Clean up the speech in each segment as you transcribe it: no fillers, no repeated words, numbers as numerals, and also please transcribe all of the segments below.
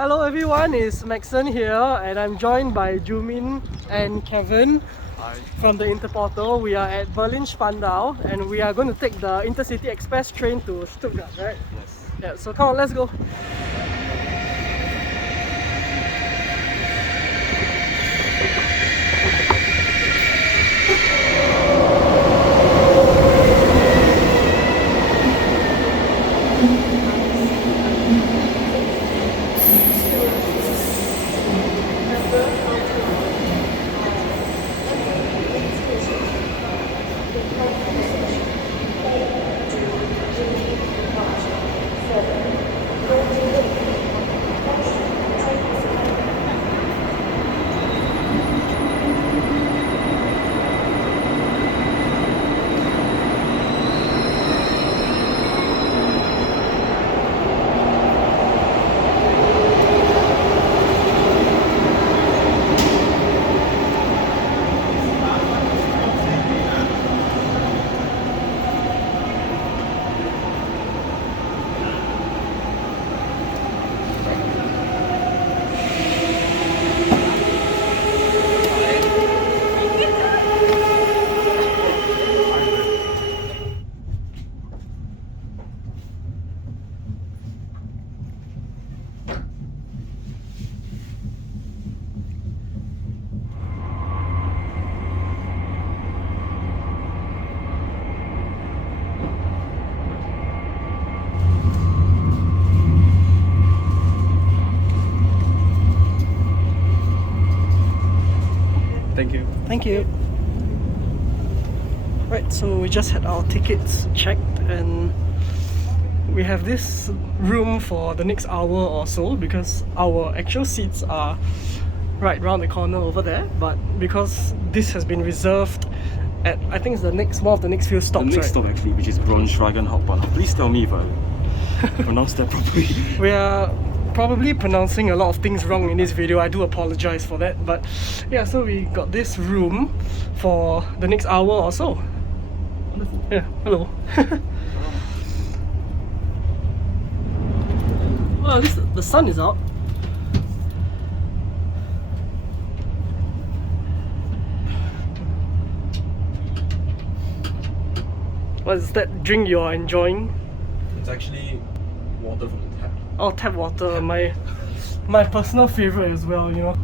Hello everyone, it's Maxon here and I'm joined by Joonmin and Keven from the Interportal. We are at Berlin Spandau and we are going to take the Intercity Express train to Stuttgart, right? Yes. Yeah, so come on, let's go. Thank you. Thank you. Right, so we just had our tickets checked and we have this room for the next hour or so because our actual seats are right around the corner over there, but because this has been reserved at, I think it's the next one of the next few stops, The next right? stop actually, which is Braunschweigen Hauptbahnhof. Please tell me if I pronounced that properly. We are probably pronouncing a lot of things wrong in this video. I do apologize for that, but yeah, so we got this room for the next hour or so. Wonderful. Yeah, hello. Well, at least the sun is out. What's that drink you're enjoying? It's actually water from the tap. Oh, tap water, my personal favorite as well, you know.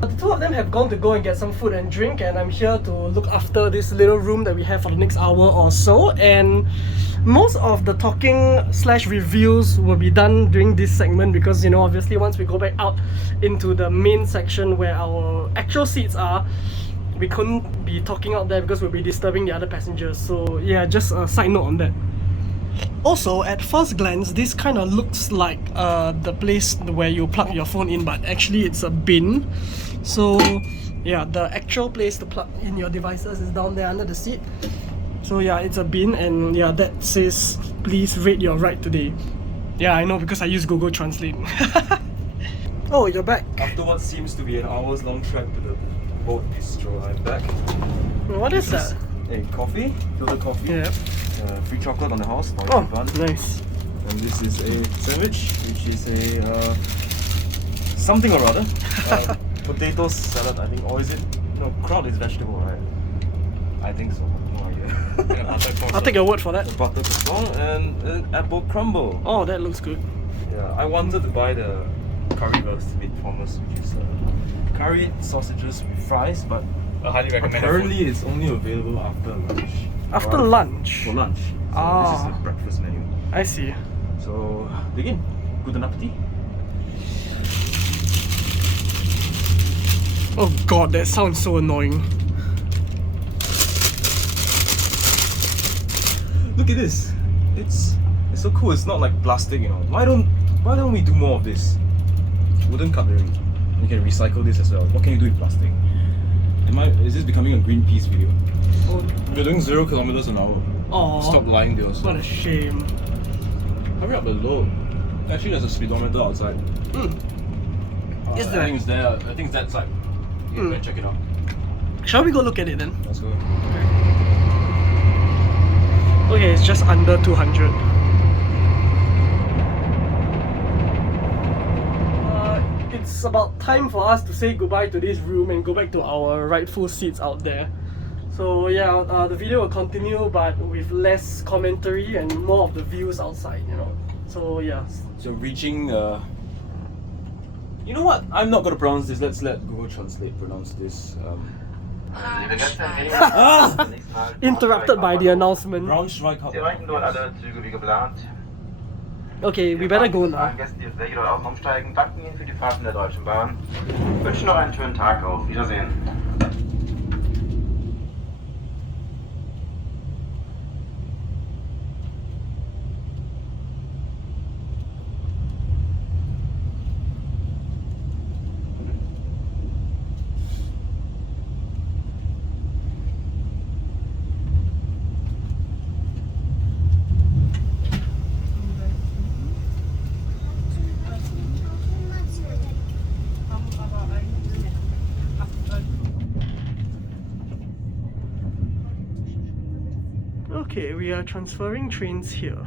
The two of them have gone to go and get some food and drink, and I'm here to look after this little room that we have for the next hour or so. And most of the talking slash reviews will be done during this segment because, you know, obviously once we go back out into the main section where our actual seats are, we couldn't be talking out there because we'll be disturbing the other passengers. So yeah, just a side note on that. Also, at first glance, this kind of looks like the place where you plug your phone in, but actually it's a bin. So yeah, the actual place to plug in your devices is down there under the seat. So yeah, it's a bin, and yeah, that says please rate your ride today. Yeah, I know because I use Google Translate. Oh, you're back. After what seems to be an hour's long trek to the boat bistro, I'm back. What is that? A coffee, filtered coffee. Yeah. Free chocolate on the house. Oh, Bun. nice. And this is a sandwich, which is a something or other. Potato salad, I think, or is it? No, kraut is vegetable, right? I think so. No idea. I'll take your word for that. A butter croissant and an apple crumble. Oh, that looks good. Yeah, I wanted to buy the currywurst meat hummus, which is curry sausages with fries, but I highly recommend apparently it's only available after lunch. After Or lunch? For lunch. So Ah. this is a breakfast menu. I see. So begin. Guten Appetit. Oh god, that sounds so annoying. Look at this. It's so cool. It's not like plastic, you know. Why don't we do more of this? Wooden cutlery. You can recycle this as well. What can you do with plastic? Is this becoming a Greenpeace video? Oh, We're doing 0 kilometers an hour. oh, Stop lying to us. what a shame. Hurry up the load. Actually, there's a speedometer outside. Is I there? think it's there. I think it's that side. can go and check it out. Shall we go look at it then? Let's go. Okay, it's just under 200. It's about time for us to say goodbye to this room and go back to our rightful seats out there. So yeah, the video will continue but with less commentary and more of the views outside, you know. So yeah. So reaching you know what? I'm not gonna pronounce this. Let's let Google Translate pronounce this. Interrupted by the announcement. Braunschweig. Sie erreichen dort alle Züge wie geplant. Okay, we better go now. Gäste, die jetzt dort außen umsteigen, danken Ihnen für die Fahrt in der Deutschen Bahn. Wünschen noch einen schönen Tag. Auf Wiedersehen. Okay, we are transferring trains here.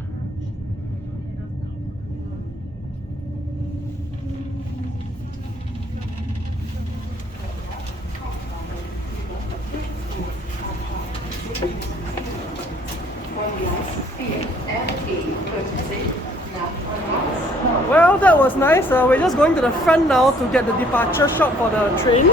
Well, that was nice. We're just going to the front now to get the departure shot for the train.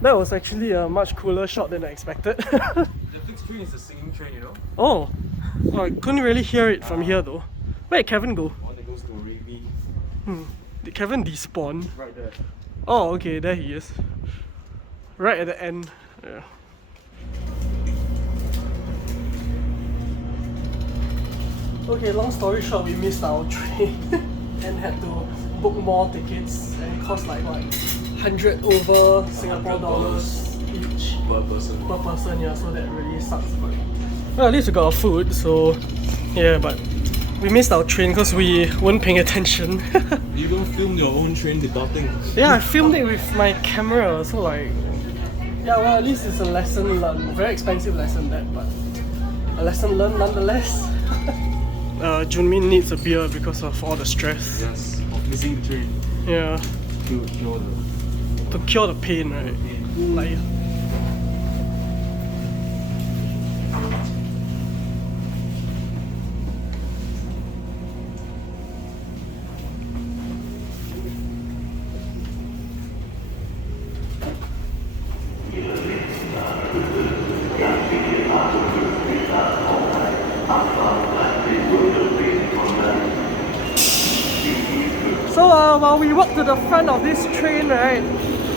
That was actually a much cooler shot than I expected. The fixed train is a singing train, you know? Oh, I couldn't really hear it from here though. Where did Kevin go? One that goes to Raby. Did Kevin despawn? Right there. Oh, okay, there he is. Right at the end. Yeah. Okay, long story short, we missed our train and had to book more tickets, and it cost like what, 100 over Singapore dollars each Per person. per person. Yeah, so that really sucks. But well, at least we got our food. So yeah, but we missed our train because we weren't paying attention. You don't film your own train departing. Yeah, I filmed it with my camera, so like, yeah, well, at least it's a lesson learned. Very expensive lesson that, but a lesson learned nonetheless. Joonmin needs a beer because of all the stress. Yes, of missing the train. Yeah, To to cure the pain, right? Like, so while we walk to the front of this train, right,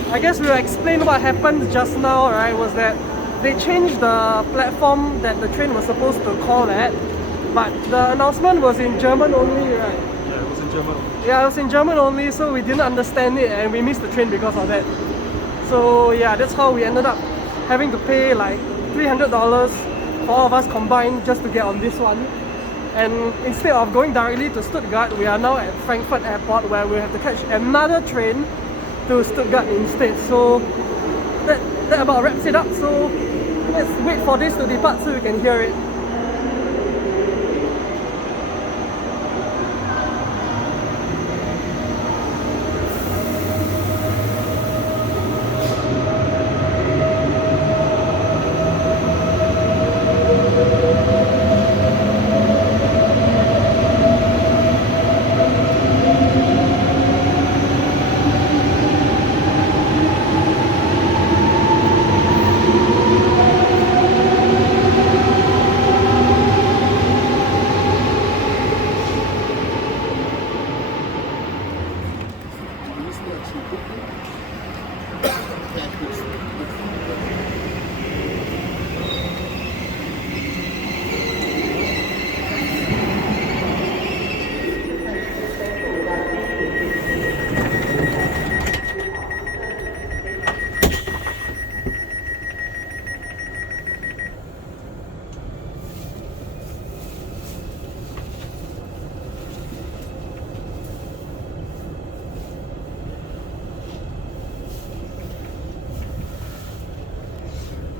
I guess we'll explain what happened just now, right, was that they changed the platform that the train was supposed to call at, but the announcement was in German only, right? Yeah, it was in German. Yeah, it was in German only, so we didn't understand it and we missed the train because of that. So yeah, that's how we ended up having to pay like $300 for all of us combined just to get on this one. And instead of going directly to Stuttgart, we are now at Frankfurt Airport where we have to catch another train to Stuttgart instead. So that about wraps it up. So let's wait for this to depart so we can hear it.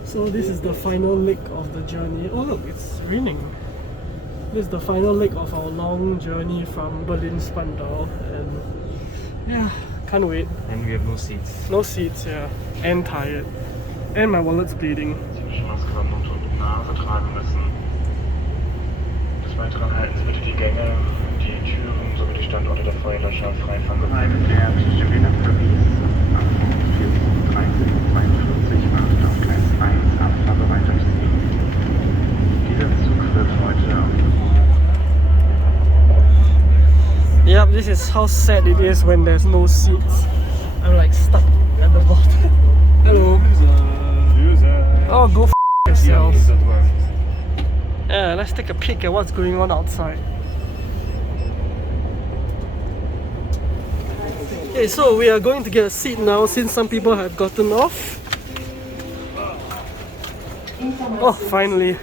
So this is the final leg of the journey. Oh look, it's raining. This is the final leg of our long journey from Berlin Spandau, and yeah, can't wait. And we have no seats. No seats, yeah, and tired, and my wallet's bleeding. Maske Mund und Nase tragen müssen. Des Weiteren halten Sie bitte die Gänge, die Türen sowie die Standorte der Feuerlöscher frei von Gemeinde der Stuttgart Verwies. 13:42 wartet auf Gleis 1 Abfahrbereit durch Sie. Dieser Zug wird heute auf Yep, this is how sad it is when there's no seats. I'm like stuck at the bottom. Hello. Oh, go f yourselves. Yeah, let's take a peek at what's going on outside. Okay, so we are going to get a seat now since some people have gotten off. Oh, finally.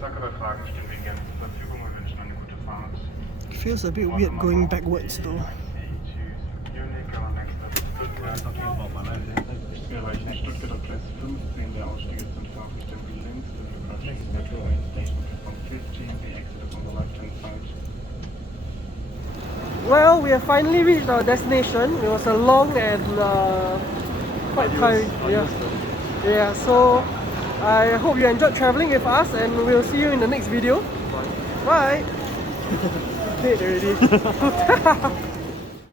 Sackübertragen stehen wir gerne zur Verfügung und wünschen eine gute Fahrt. It feels a bit weird going backwards though. Wir erreichen Stuttgart auf Gleis 15, der Ausstieg ist in Fahrtrichtung links, the metro station from 15, the exit is on the left hand side. Well, we have finally reached our destination. It was a long and quite tiring. Yeah, so I hope you enjoyed traveling with us, and we'll see you in the next video. Bye. Dead already.